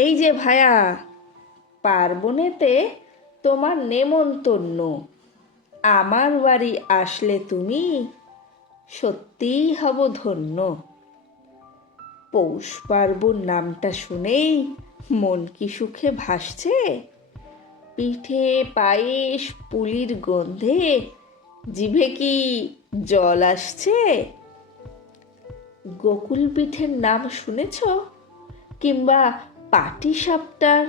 এই যে ভায়া, পার্বণেতে তোমার নেমন্তন্ন। আমার বাড়ি আসলে তুমি সত্যিই হব ধন্য। পৌষ পার্বণ নামটা শুনেই মন কি সুখে ভাসছে। পিঠে পায়েস পুলির গন্ধে জিভে কি জল আসছে। গোকুল পিঠের নাম শুনেছ? কিংবা পাটিসাপটার?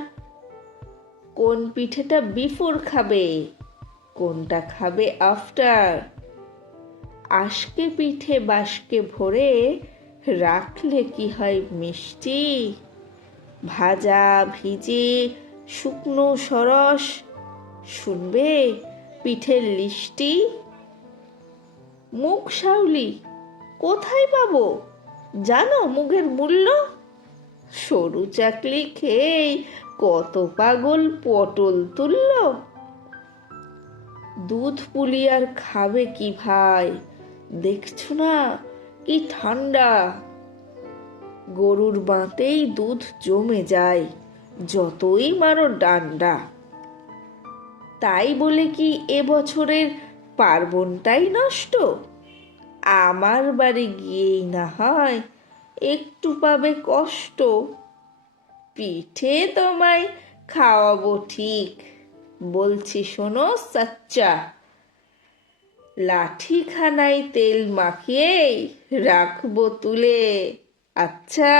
কোন পিঠেটা বিফোর খাবে, কোনটা খাবে আফটার? আজকে পিঠে বাসকে ভরে রাখলে কি হয় মিষ্টি। ভাজা ভিজে শুকনো সরস, শুনবে পিঠের লিষ্টি। মুগ শাউলি কোথায় পাবো জানো মুগের মূল্য? সরু চাকলি খেয়েই কত পাগল পটল তুলল। দুধ পুলি আর খাবে কি ভাই, দেখছো না কি ঠান্ডা। গরুর বাতেই দুধ জমে যায় যতই মারো ডান্ডা। তাই বলে কি এবছরের পার্বণটাই নষ্ট? আমার বাড়ি গিয়েই না হয় একটু পাবে কষ্ট। পিঠে তোমায় খাওয়াবো ঠিক, বলছি শোনো সাচ্চা। লাঠিখানায় তেল মাখিয়েই রাখবো তুলে, আচ্ছা।